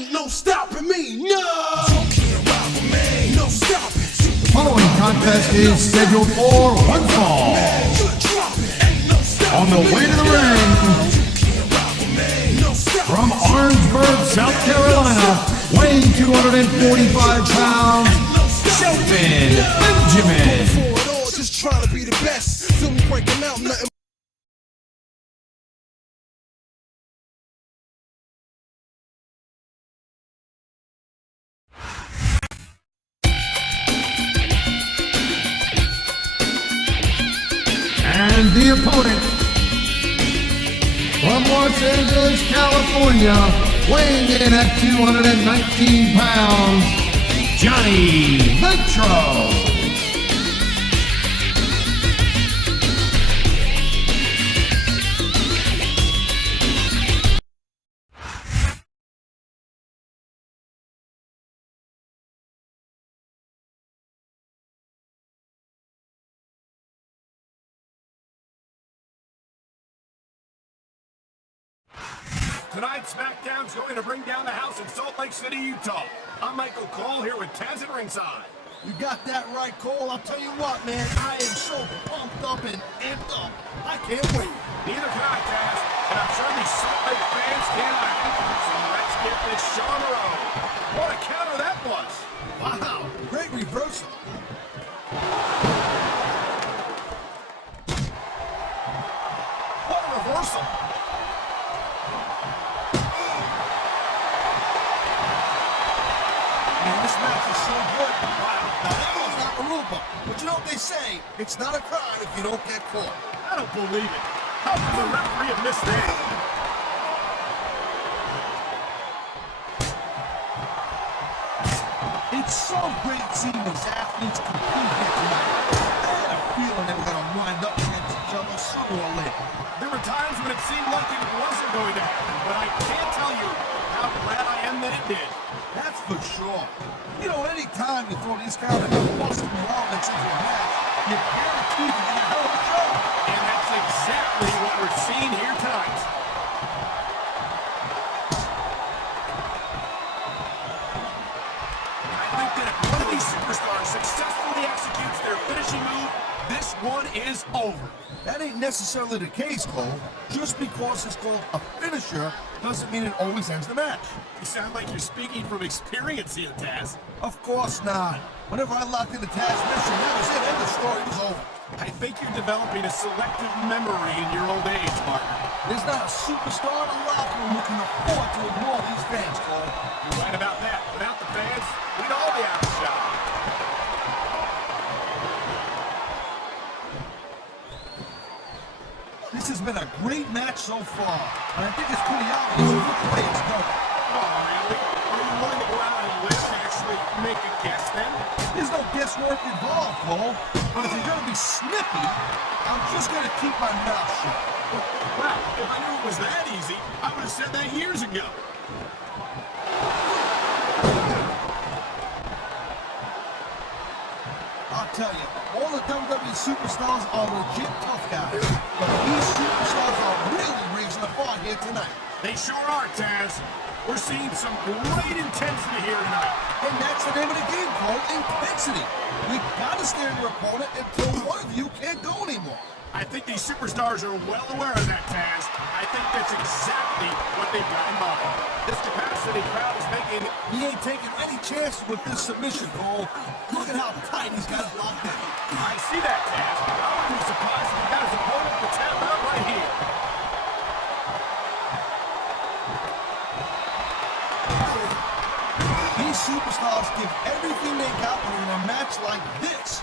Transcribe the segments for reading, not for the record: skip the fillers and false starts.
Ain't no stopping me, no! You can't ride with me, no stopping. Following contest is scheduled for one fall. On the way to the ring, from Orangeburg, South Carolina, weighing 245 pounds, Shelton Benjamin. Just trying to be the best. Feel me breaking out, nothing. And the opponent, from Los Angeles, California, weighing in at 219 pounds, Johnny Nitro. Tonight, SmackDown's going to bring down the house in Salt Lake City, Utah. I'm Michael Cole here with Taz at ringside. You got that right, Cole. I'll tell you what, man, I am so pumped up and amped up. I can't wait. Neither can I, Taz, and I'm sure these Salt Lake fans can't either. So let's get this show on the road. What a counter that was. Wow, great reversal. What a reversal. This match is so good. Wow. Now, that was not Aruba. But you know what they say? It's not a crime if you don't get caught. I don't believe it. How could the referee have missed that? It's so great seeing these athletes compete here tonight. I had a feeling they were going to wind up against each other sooner or later. There were times when it seemed like it wasn't going to happen, but I can't tell you how glad I am that it did. That's for sure. You know, any time you throw these kind of busting moments into a match, you're guaranteed to get a hell of a show. And that's exactly what we're seeing here tonight. I think that if one of these superstars successfully executes their finishing move, this one is over. That ain't necessarily the case, Cole. Just because it's called a finisher doesn't mean it always ends the match. You sound like you're speaking from experience here, Taz. Of course not. Whenever I locked in the Taz mission, that was it, and the story was over. I think you're developing a selective memory in your old age, partner. There's not a superstar in the locker room who can afford to ignore these fans, Cole. You're right about that. Without the fans, we'd all be out of the shop. This has been a great match so far, and I think it's pretty obvious which way it's going. Oh, really? Are you willing to go out on a limb and actually make a guess then? There's no guesswork involved, Cole. But if you're going to be snippy, I'm just going to keep my mouth shut. Well, if I knew it was that easy, I would have said that years ago. I'll tell you, all the WWE superstars are legit tough guys. But these superstars are really raising the bar here tonight. They sure are, Taz. We're seeing some great intensity here tonight. And that's the name of the game, Cole, intensity. We've got to stare at your opponent until one of you can't go anymore. I think these superstars are well aware of that, Taz. I think that's exactly what they've got in mind. This capacity crowd is making... He ain't taking any chances with this submission, Cole. Look at how tight he's got it locked in. I see that, Taz. I wouldn't be surprised if he got his opponent to tap out right here. These superstars give everything they got when in a match like this.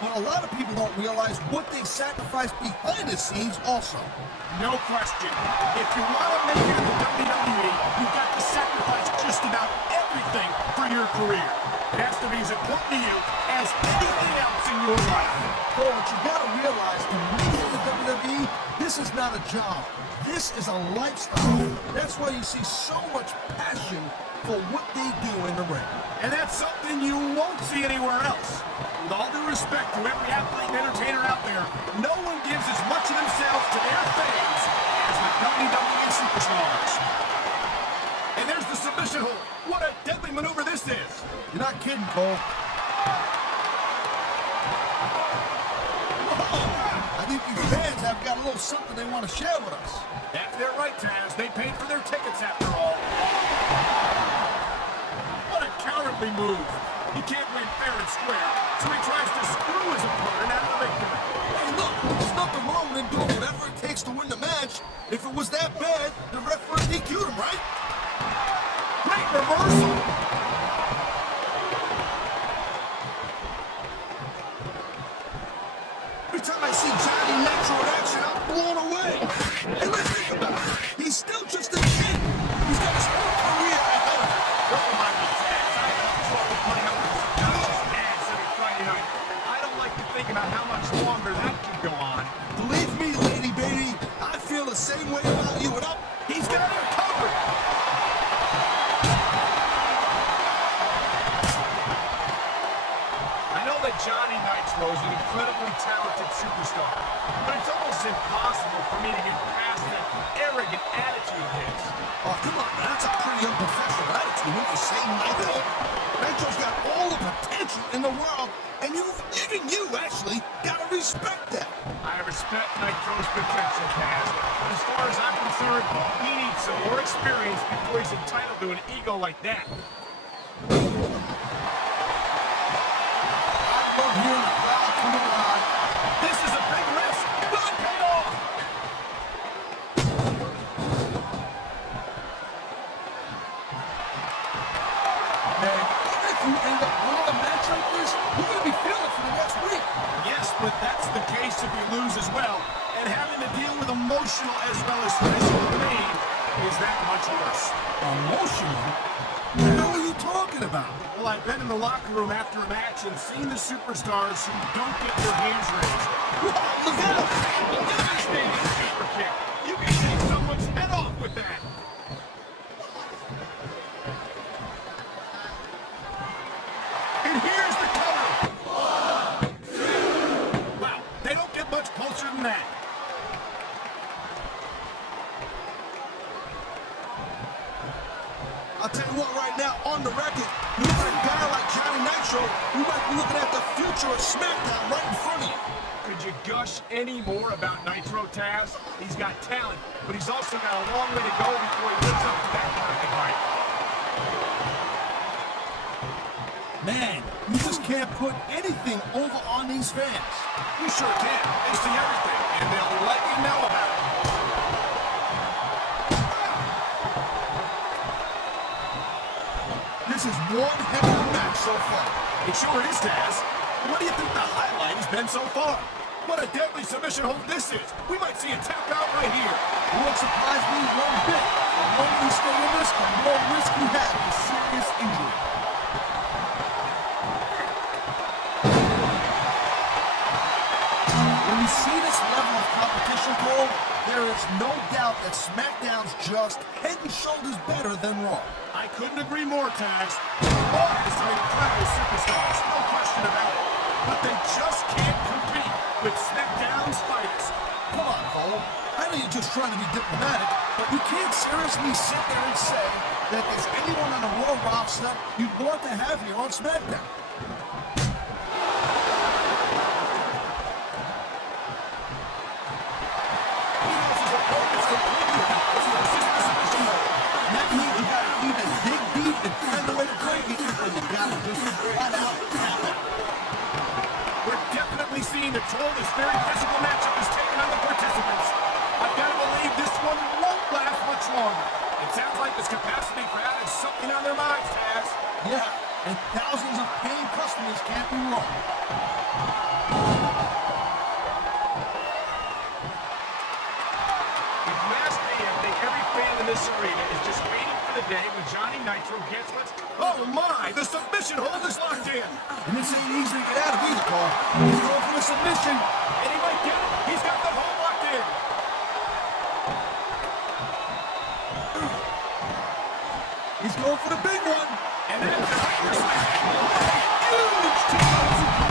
But a lot of people don't realize what they sacrifice behind the scenes also. No question. If you want to make it in the WWE, you've got to sacrifice just about everything for your career. It has to be as important to you as anything else in your life. Cole, what you got to realize, to make it in the WWE, this is not a job. This is a lifestyle. That's why you see so much passion for what they do in the ring. And that's something you won't see anywhere else. With all due respect to every athlete and entertainer out there, no one gives as much of themselves to their fans as the WWE superstars. And there's the submission hold. What a deadly maneuver this is. You're not kidding, Cole. I think these fans have got a little something they want to share with us. That's their right, Taz. They paid for their tickets after all. What a cowardly move. He can't win fair and square, so he tries to screw his opponent out of the victory. Hey, look, there's nothing wrong with him doing whatever it takes to win the match. If it was that bad, the ref would have DQ'd him, right? Great reversal. Every time I see Johnny Nitro in action, I'm blown away. Hey, let's think about it. He's still just a kid. He's got his whole career ahead of him. Don't mind me, Taz. I have trouble putting up with some ass every Friday night. I don't like to think about how much longer that can go on. Believe me, Lady Baby, I feel the same way about you. And up, He's got her covered. I know that Johnny Nitro is an incredibly talented superstar, but it's almost impossible for me to get past that arrogant attitude of his. oh, come on, man. That's a pretty unprofessional attitude when you say Nitro. Nitro's got all the potential in the world, and even you, actually, gotta respect that. I respect Nitro's potential, Taz, but as far as I'm concerned, he needs some more experience before he's entitled to an ego like that. From here in the crowd, come on. This is a big risk. Will it pay off? Man, even if you end up winning a match like this, you're gonna be feeling for the next week. Yes, but that's the case if you lose as well. And having to deal with emotional as well as physical pain is that much worse. Emotional? What the hell are you talking about? Well, I've been in the locker room after a match and seen the superstars who don't get their hands raised. Look at him. Devastating super kick. You can take someone's head off with that. And here's the cover. Wow, they don't get much closer than that. I'll tell you what, right now, on the record, you look at a guy like Johnny Nitro, you might be looking at the future of SmackDown right in front of you. Could you gush any more about Nitro, Taz? He's got talent, but he's also got a long way to go before he lives up to that kind of hype. Man, you just can't put anything over on these fans. You sure can. They see everything, and they'll let you know about it. This is one heck of a match so far. It sure is, Taz. What do you think the highlight has been so far? What a deadly submission hold this is. We might see a tap out right here. It won't surprise me one bit. The longer you stay in this, the more risk you have of serious injury. When you see this level of competition, Cole, there is no doubt that SmackDown's just head and shoulders better than Raw. I couldn't agree more, Taz. Raw has some incredible superstars, no question about it. But they just can't compete with SmackDown's fighters. Come on, Cole. I know you're just trying to be diplomatic, but you can't seriously sit there and say that there's anyone on the Raw roster you'd want to have here on SmackDown. He knows his opponent's completely helpless with a submission hold. That means you gotta either dig deep and find a way to break it, or you gotta just flat out tap it. We're definitely seeing the toll this very physical matchup is taking on the participants. I've got to believe this one won't last much longer. It sounds like this capacity crowd has something on their minds, Taz. Yeah, and thousands of paying customers can't be wrong. If you ask me, I think every fan in this arena is just waiting for the day when Johnny Nitro gets what's... Oh my! The submission hold is locked in! And this ain't easy to get out of either, Cole. He's going for the submission. And he might get it! He's got the hold locked in! He's going for the big one. And then the Tiger Smash! Huge 2,000